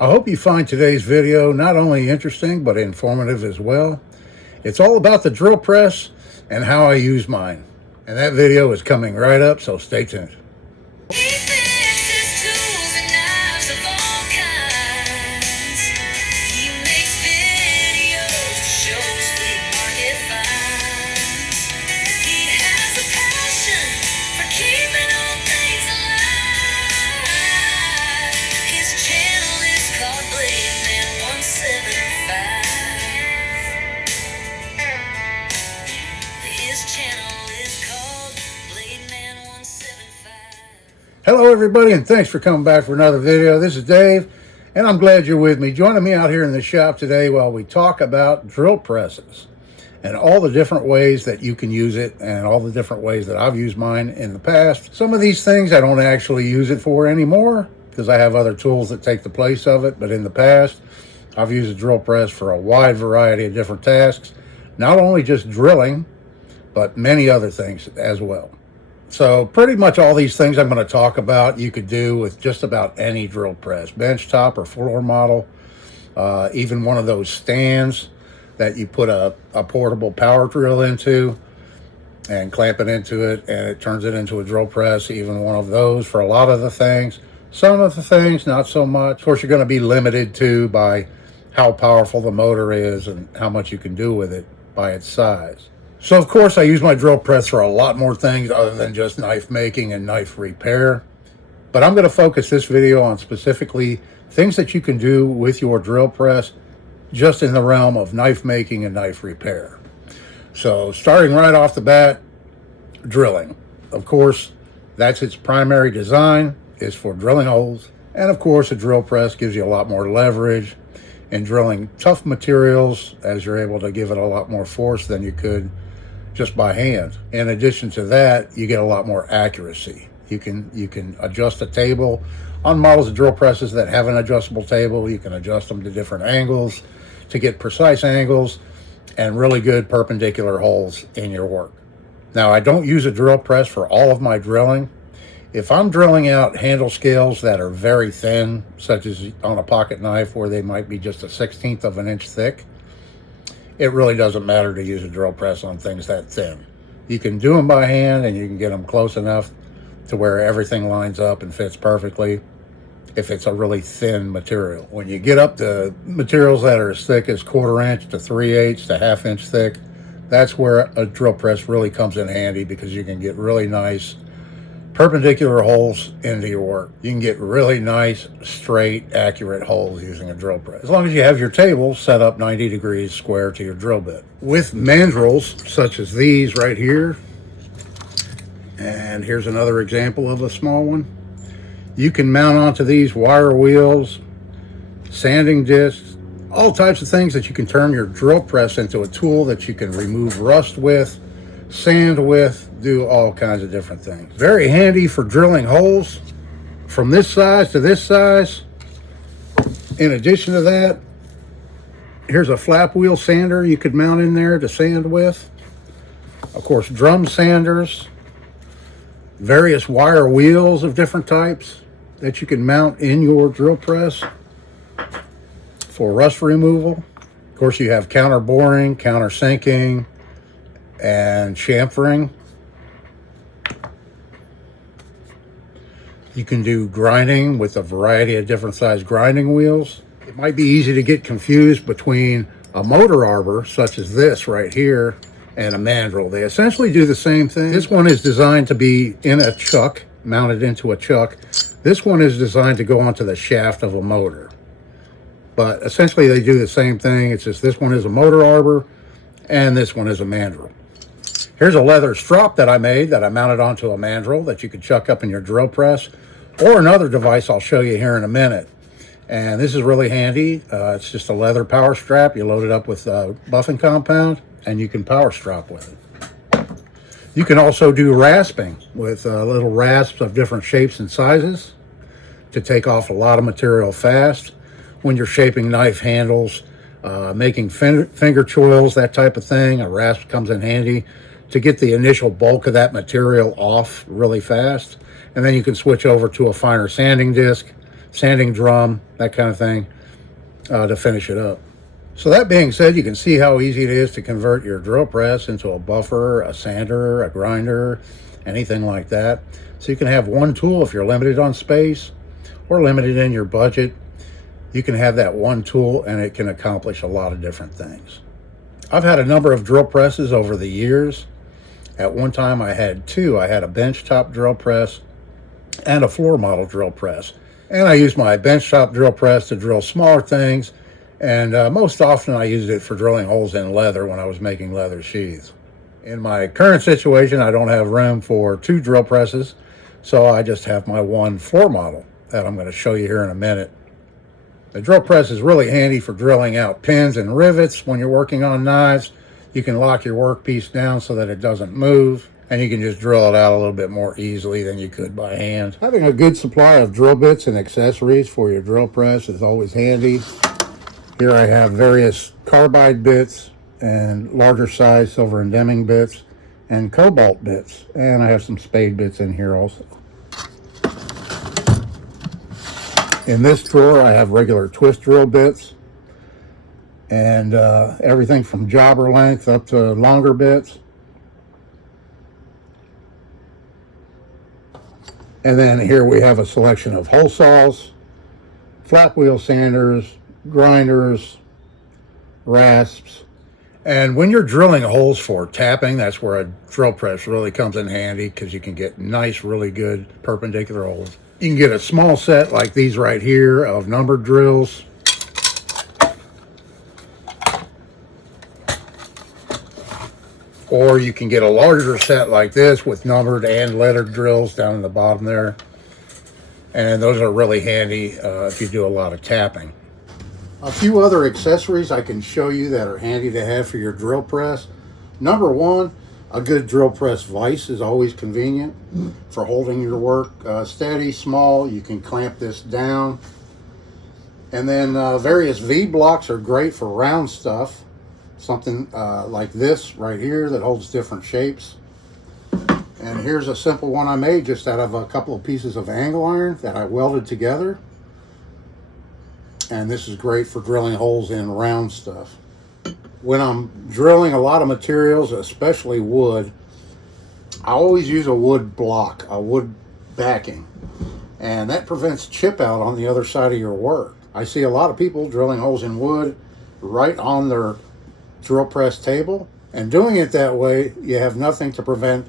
I hope you find today's video not only interesting, but informative as well. It's all about the drill press and how I use mine. And that video is coming right up, so stay tuned. Hello everybody, and thanks for coming back for another video. This is Dave, and I'm glad you're with me. Joining me out here in the shop today while we talk about drill presses and all the different ways that you can use it and all the different ways that I've used mine in the past. Some of these things I don't actually use it for anymore because I have other tools that take the place of it, but in the past I've used a drill press for a wide variety of different tasks, not only just drilling, but many other things as well. So pretty much all these things I'm going to talk about you could do with just about any drill press, bench top or floor model, even one of those stands that you put a portable power drill into and clamp it into it and it turns it into a drill press, even one of those for a lot of the things. Some of the things, not so much. Of course, you're going to be limited to by how powerful the motor is and how much you can do with it by its size. So of course I use my drill press for a lot more things other than just knife making and knife repair. But I'm going to focus this video on specifically things that you can do with your drill press just in the realm of knife making and knife repair. So starting right off the bat, drilling. Of course, that's its primary design, is for drilling holes. And of course a drill press gives you a lot more leverage in drilling tough materials, as you're able to give it a lot more force than you could just by hand. In addition to that, you get a lot more accuracy. You can adjust a table on models of drill presses that have an adjustable table. You can adjust them to different angles to get precise angles and really good perpendicular holes in your work. Now, I don't use a drill press for all of my drilling. If I'm drilling out handle scales that are very thin, such as on a pocket knife where they might be just a 1/16 of an inch thick, it really doesn't matter to use a drill press on things that thin. You can do them by hand and you can get them close enough to where everything lines up and fits perfectly if it's a really thin material. When you get up to materials that are as thick as 1/4 inch to 3/8 to 1/2 inch thick, that's where a drill press really comes in handy because you can get really nice perpendicular holes into your work. You can get really nice, straight, accurate holes using a drill press, as long as you have your table set up 90 degrees square to your drill bit. With mandrels, such as these right here, and here's another example of a small one, you can mount onto these wire wheels, sanding discs, all types of things that you can turn your drill press into a tool that you can remove rust with, sand with, do all kinds of different things. Very handy for drilling holes from this size to this size. In addition to that, here's a flap wheel sander you could mount in there to sand with. Of course, drum sanders, various wire wheels of different types that you can mount in your drill press for rust removal. Of course, you have counter boring, counter sinking, and chamfering. You can do grinding with a variety of different size grinding wheels. It might be easy to get confused between a motor arbor, such as this right here, and a mandrel. They essentially do the same thing. This one is designed to be in a chuck, mounted into a chuck. This one is designed to go onto the shaft of a motor. But essentially they do the same thing. It's just this one is a motor arbor and this one is a mandrel. Here's a leather strop that I made that I mounted onto a mandrel that you could chuck up in your drill press, or another device I'll show you here in a minute. And this is really handy. It's just a leather power strap. You load it up with buffing compound and you can power strap with it. You can also do rasping with little rasps of different shapes and sizes to take off a lot of material fast when you're shaping knife handles, making finger choils, that type of thing. A rasp comes in handy to get the initial bulk of that material off really fast. And then you can switch over to a finer sanding disc, sanding drum, that kind of thing, to finish it up. So that being said, you can see how easy it is to convert your drill press into a buffer, a sander, a grinder, anything like that. So you can have one tool if you're limited on space or limited in your budget. You can have that one tool and it can accomplish a lot of different things. I've had a number of drill presses over the years. At one time I had two. I had a benchtop drill press and a floor model drill press. And I used my benchtop drill press to drill smaller things, and most often I used it for drilling holes in leather when I was making leather sheaths. In my current situation, I don't have room for two drill presses, so I just have my one floor model that I'm going to show you here in a minute. The drill press is really handy for drilling out pins and rivets when you're working on knives. You can lock your workpiece down so that it doesn't move, and you can just drill it out a little bit more easily than you could by hand. Having a good supply of drill bits and accessories for your drill press is always handy. Here I have various carbide bits and larger size silver and Deming bits and cobalt bits, and I have some spade bits in here also. In this drawer I have regular twist drill bits and everything from jobber length up to longer bits. And then here we have a selection of hole saws, flat wheel sanders, grinders, rasps. And when you're drilling holes for tapping, that's where a drill press really comes in handy, because you can get nice, really good perpendicular holes. You can get a small set like these right here of numbered drills. Or you can get a larger set like this with numbered and lettered drills down in the bottom there. And those are really handy if you do a lot of tapping. A few other accessories I can show you that are handy to have for your drill press. Number one, a good drill press vise is always convenient for holding your work steady, small. You can clamp this down. And then various V-blocks are great for round stuff. Something like this right here that holds different shapes. And here's a simple one I made just out of a couple of pieces of angle iron that I welded together. And this is great for drilling holes in round stuff. When I'm drilling a lot of materials, especially wood, I always use a wood block, a wood backing. And that prevents chip out on the other side of your work. I see a lot of people drilling holes in wood right on their drill press table. And doing it that way, you have nothing to prevent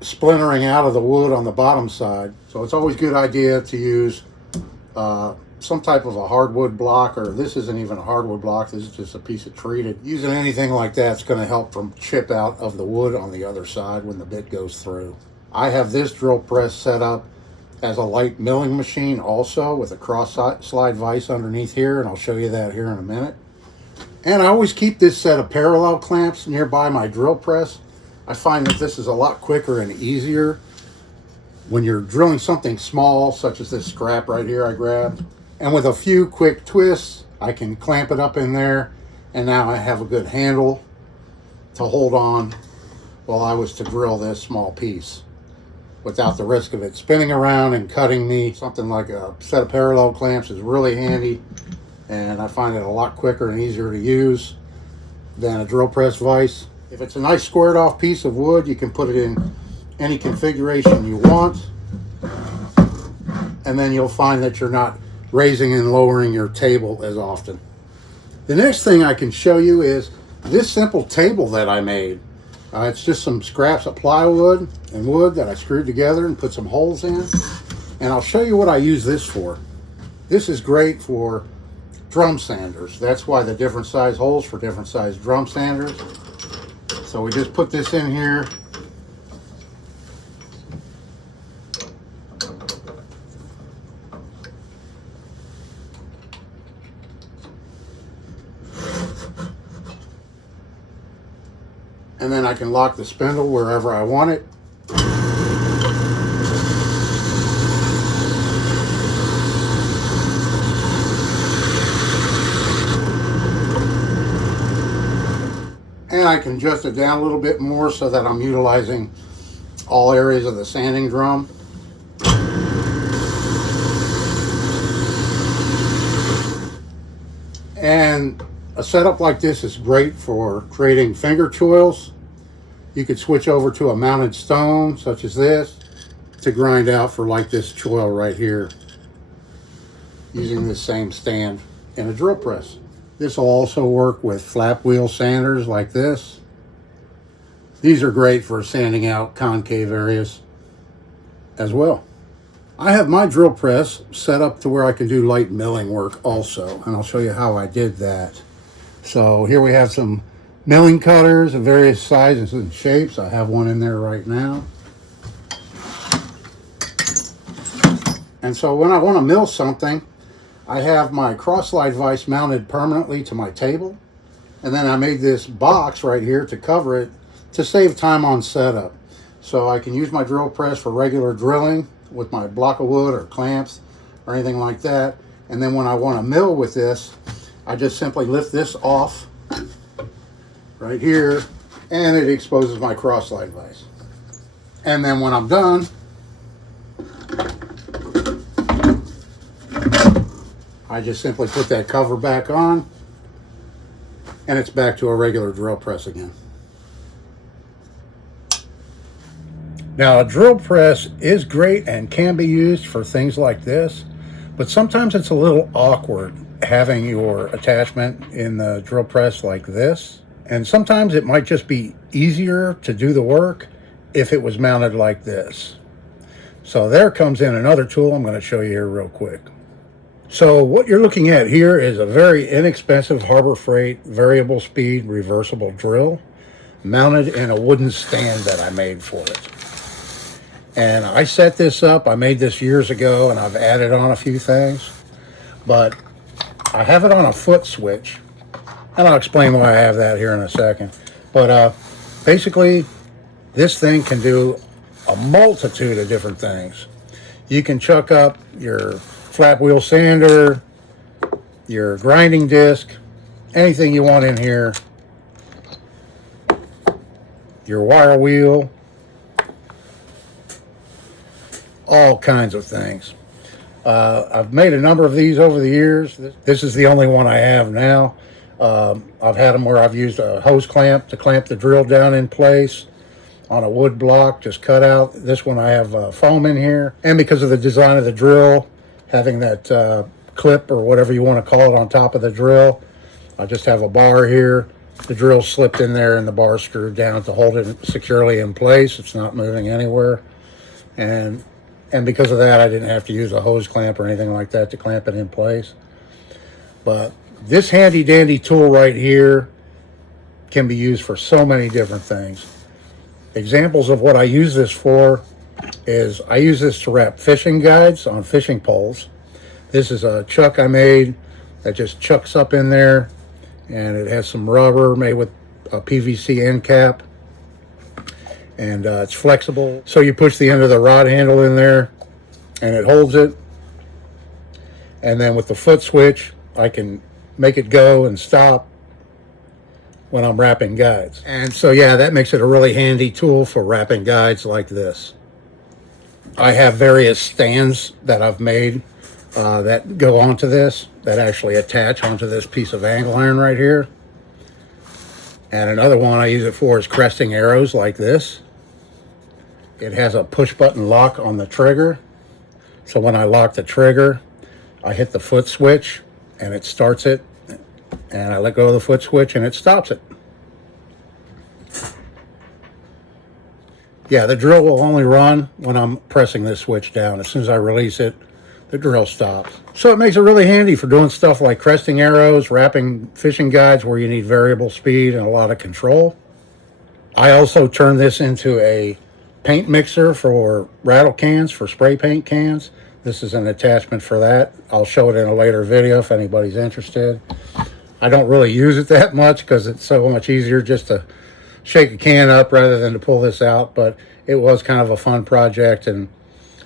splintering out of the wood on the bottom side. So it's always a good idea to use some type of a hardwood block, or this isn't even a hardwood block, this is just a piece of treated. Using anything like that's going to help from chip out of the wood on the other side when the bit goes through. I have this drill press set up as a light milling machine also, with a cross slide vise underneath here, and I'll show you that here in a minute. And I always keep this set of parallel clamps nearby my drill press. I find that this is a lot quicker and easier when you're drilling something small, such as this scrap right here I grabbed. And with a few quick twists, I can clamp it up in there, and now I have a good handle to hold on while I was to drill this small piece without the risk of it spinning around and cutting me. Something like a set of parallel clamps is really handy, and I find it a lot quicker and easier to use than a drill press vise. If it's a nice squared off piece of wood, you can put it in any configuration you want, and then you'll find that you're not raising and lowering your table as often. The next thing I can show you is this simple table that I made. It's just some scraps of plywood and wood that I screwed together and put some holes in. And I'll show you what I use this for. This is great for drum sanders. That's why the different size holes for different size drum sanders. So we just put this in here. And then I can lock the spindle wherever I want it. And I can adjust it down a little bit more so that I'm utilizing all areas of the sanding drum. And a setup like this is great for creating finger choils. You could switch over to a mounted stone such as this to grind out for like this choil right here using this same stand in a drill press. This will also work with flap wheel sanders like this. These are great for sanding out concave areas as well. I have my drill press set up to where I can do light milling work also, and I'll show you how I did that. So here we have some milling cutters of various sizes and shapes. I have one in there right now. And so when I want to mill something, I have my cross-slide vise mounted permanently to my table. And then I made this box right here to cover it to save time on setup. So I can use my drill press for regular drilling with my block of wood or clamps or anything like that. And then when I want to mill with this, I just simply lift this off right here and it exposes my cross-slide vise. And then when I'm done, I just simply put that cover back on and it's back to a regular drill press again. Now, a drill press is great and can be used for things like this, but sometimes it's a little awkward having your attachment in the drill press like this. And sometimes it might just be easier to do the work if it was mounted like this. So there comes in another tool I'm going to show you here real quick. So what you're looking at here is a very inexpensive Harbor Freight variable speed reversible drill mounted in a wooden stand that I made for it. And I set this up, I made this years ago, and I've added on a few things, but I have it on a foot switch, and I'll explain why I have that here in a second. But basically, this thing can do a multitude of different things. You can chuck up your flap wheel sander, your grinding disc, anything you want in here, your wire wheel, all kinds of things. I've made a number of these over the years. This is the only one I have now. I've had them where I've used a hose clamp to clamp the drill down in place on a wood block, just cut out. This one I have foam in here. And because of the design of the drill, having that clip or whatever you want to call it on top of the drill, I just have a bar here. The drill slipped in there and the bar screwed down to hold it securely in place. It's not moving anywhere. And because of that, I didn't have to use a hose clamp or anything like that to clamp it in place. But this handy dandy tool right here can be used for so many different things. Examples of what I use this for is I use this to wrap fishing guides on fishing poles. This is a chuck I made that just chucks up in there, and it has some rubber made with a PVC end cap, and it's flexible. So you push the end of the rod handle in there and it holds it, and then with the foot switch I can make it go and stop when I'm wrapping guides. And so yeah, that makes it a really handy tool for wrapping guides like this. I have various stands that I've made that go onto this, that actually attach onto this piece of angle iron right here. And another one I use it for is cresting arrows like this. It has a push button lock on the trigger. So when I lock the trigger, I hit the foot switch and it starts it, and I let go of the foot switch and it stops it. Yeah, the drill will only run when I'm pressing this switch down. As soon as I release it, the drill stops. So it makes it really handy for doing stuff like cresting arrows, wrapping fishing guides where you need variable speed and a lot of control. I also turn this into a paint mixer for rattle cans, for spray paint cans. This is an attachment for that. I'll show it in a later video if anybody's interested. I don't really use it that much because it's so much easier just to shake a can up rather than to pull this out, but it was kind of a fun project, and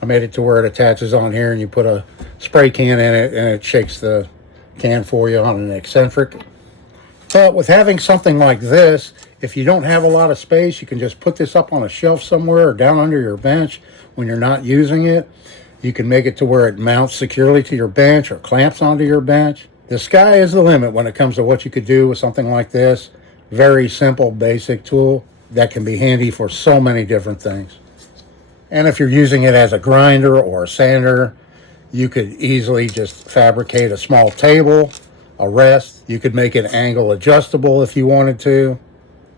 I made it to where it attaches on here and you put a spray can in it and it shakes the can for you on an eccentric. But with having something like this, if you don't have a lot of space, you can just put this up on a shelf somewhere or down under your bench when you're not using it. You can make it to where it mounts securely to your bench or clamps onto your bench. The sky is the limit when it comes to what you could do with something like this. Very simple, basic tool that can be handy for so many different things. And if you're using it as a grinder or a sander, you could easily just fabricate a small table, a rest. You could make it angle adjustable if you wanted to.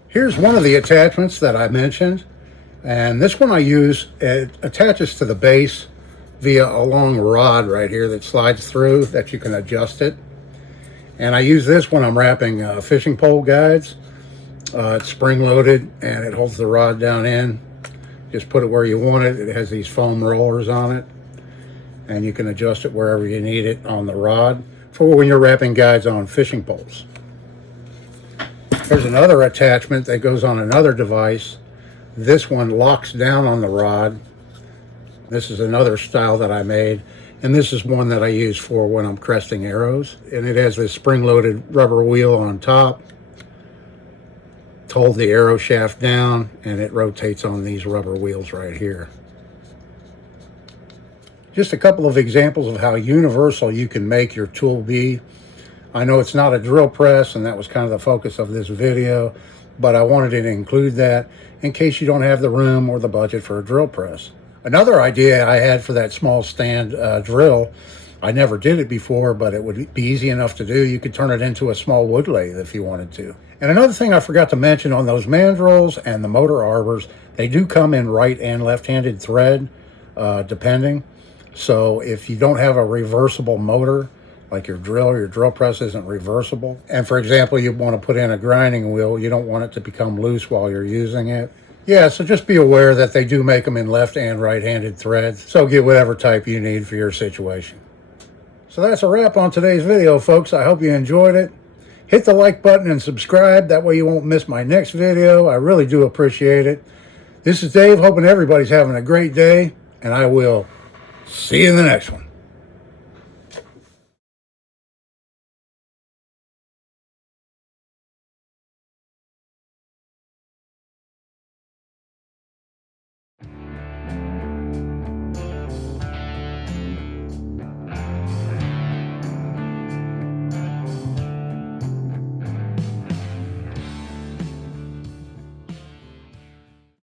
Here's one of the attachments that I mentioned. And this one I use, it attaches to the base via a long rod right here that slides through that you can adjust it. And I use this when I'm wrapping fishing pole guides. It's spring loaded and it holds the rod down in. Just put it where you want it. It has these foam rollers on it. And you can adjust it wherever you need it on the rod for when you're wrapping guides on fishing poles. There's another attachment that goes on another device. This one locks down on the rod. This is another style that I made. And this is one that I use for when I'm cresting arrows. And it has this spring-loaded rubber wheel on top to hold the arrow shaft down, and it rotates on these rubber wheels right here. Just a couple of examples of how universal you can make your tool be. I know it's not a drill press, and that was kind of the focus of this video, but I wanted to include that in case you don't have the room or the budget for a drill press. Another idea I had for that small stand drill, I never did it before, but it would be easy enough to do. You could turn it into a small wood lathe if you wanted to. And another thing I forgot to mention, on those mandrels and the motor arbors, they do come in right and left-handed thread, depending. So if you don't have a reversible motor, like your drill press isn't reversible. And for example, you want to put in a grinding wheel, you don't want it to become loose while you're using it. Yeah, so just be aware that they do make them in left and right-handed threads. So get whatever type you need for your situation. So that's a wrap on today's video, folks. I hope you enjoyed it. Hit the like button and subscribe. That way you won't miss my next video. I really do appreciate it. This is Dave, hoping everybody's having a great day, and I will see you in the next one.